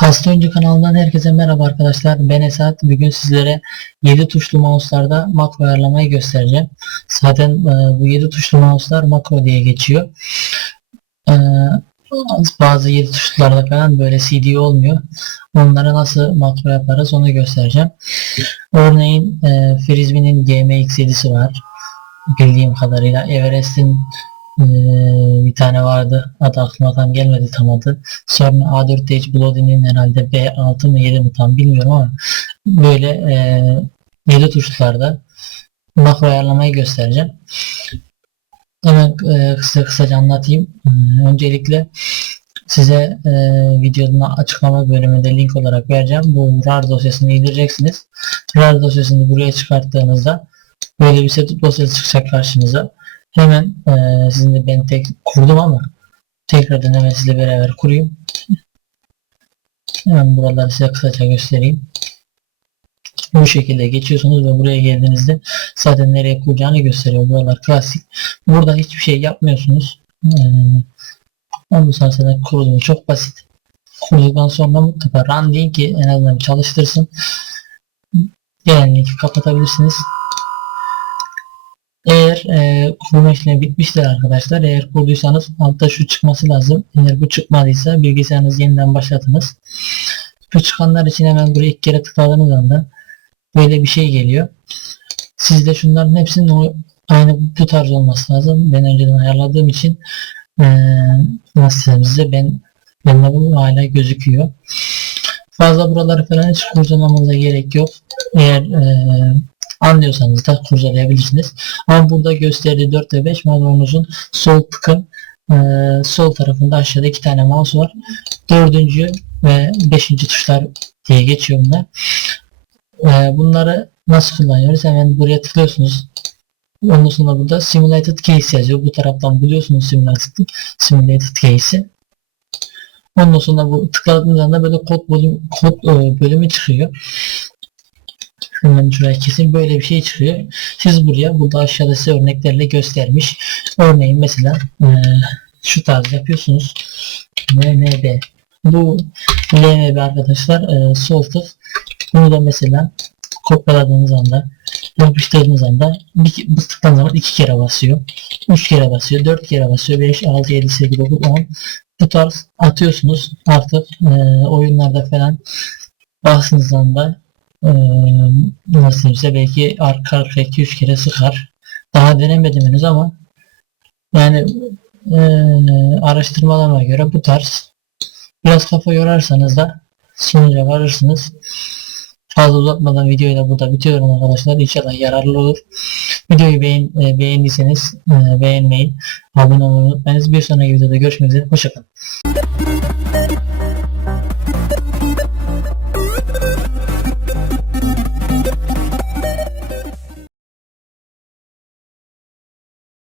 Aslı Oyuncu kanalından herkese merhaba arkadaşlar. Ben Esat. Bugün sizlere 7 tuşlu mouse'larda makro ayarlamayı göstereceğim. Zaten e, bu 7 tuşlu mouse'lar makro diye geçiyor. E, bazı 7 tuşlularda falan böyle CD olmuyor. Onları nasıl makro yaparız onu göstereceğim. Örneğin e, Frisbee'nin GMX7'si var. Bildiğim kadarıyla Everest'in ee, bir tane vardı. Adı aklıma tam gelmedi tam adı. Sonra A4 Bloody'nin herhalde B6 mı 7 mi tam bilmiyorum ama böyle e, 7 tuşlarda makro ayarlamayı göstereceğim. Hemen e, kısa kısaca anlatayım. E, öncelikle size e, videonun açıklama bölümünde link olarak vereceğim. Bu RAR dosyasını indireceksiniz. RAR dosyasını buraya çıkarttığınızda böyle bir setup dosyası çıkacak karşınıza. Hemen e, sizinle ben tek kurdum ama tekrardan hemen sizle beraber kurayım. Hemen buraları size kısaca göstereyim. Bu şekilde geçiyorsunuz ve buraya geldiğinizde zaten nereye kuracağını gösteriyor. Buralar klasik. Burada hiçbir şey yapmıyorsunuz. Ee, ondan sonra zaten kurulumu çok basit. Kurduktan sonra mutlaka run deyin ki en azından çalıştırsın. Gelen linki kapatabilirsiniz. Eğer e, kurma işlemi bitmiştir arkadaşlar. Eğer kurduysanız altta şu çıkması lazım. Eğer bu çıkmadıysa bilgisayarınızı yeniden başlatınız. Bu çıkanlar için hemen buraya ilk kere tıkladığınız anda böyle bir şey geliyor. Sizde şunların hepsinin aynı bu tarz olması lazım. Ben önceden ayarladığım için e, size ben bende bu hala gözüküyor. Fazla buraları falan hiç kurcalamanıza gerek yok. Eğer e, anlıyorsanız da kurcalayabilirsiniz. Ama burada gösterdiği 4 ve 5 mouse'umuzun sol tıkın e, sol tarafında aşağıda iki tane mouse var. Dördüncü ve beşinci tuşlar diye geçiyor bunlar. E, bunları nasıl kullanıyoruz? Hemen buraya tıklıyorsunuz. Ondan sonra burada Simulated Case yazıyor. Bu taraftan buluyorsunuz Simulated, simulated Case'i. Ondan sonra bu tıkladığınız anda böyle kod bölüm, kod e, bölümü çıkıyor. Hemen şuraya kesin böyle bir şey çıkıyor. Siz buraya burada aşağıda size örneklerle göstermiş. Örneğin mesela e, şu tarz yapıyorsunuz. MNB. Bu LMB arkadaşlar e, sol tık. Bunu da mesela kopyaladığınız anda yapıştırdığınız anda bir, tıkladığınız zaman iki kere basıyor. Üç kere basıyor. Dört kere basıyor. Beş, altı, yedi, sekiz, dokuz, on. Bu tarz atıyorsunuz. Artık e, oyunlarda falan bastığınız anda nasıl diyeyim belki arka arka 2-3 kere sıkar. Daha denemedim henüz ama yani e, araştırmalarıma göre bu tarz biraz kafa yorarsanız da sonuca varırsınız. Fazla uzatmadan videoyu da burada bitiyorum arkadaşlar. İnşallah yararlı olur. Videoyu beğen, e, beğendiyseniz e, beğenmeyi, abone olmayı unutmayınız. Bir sonraki videoda görüşmek üzere. Hoşçakalın.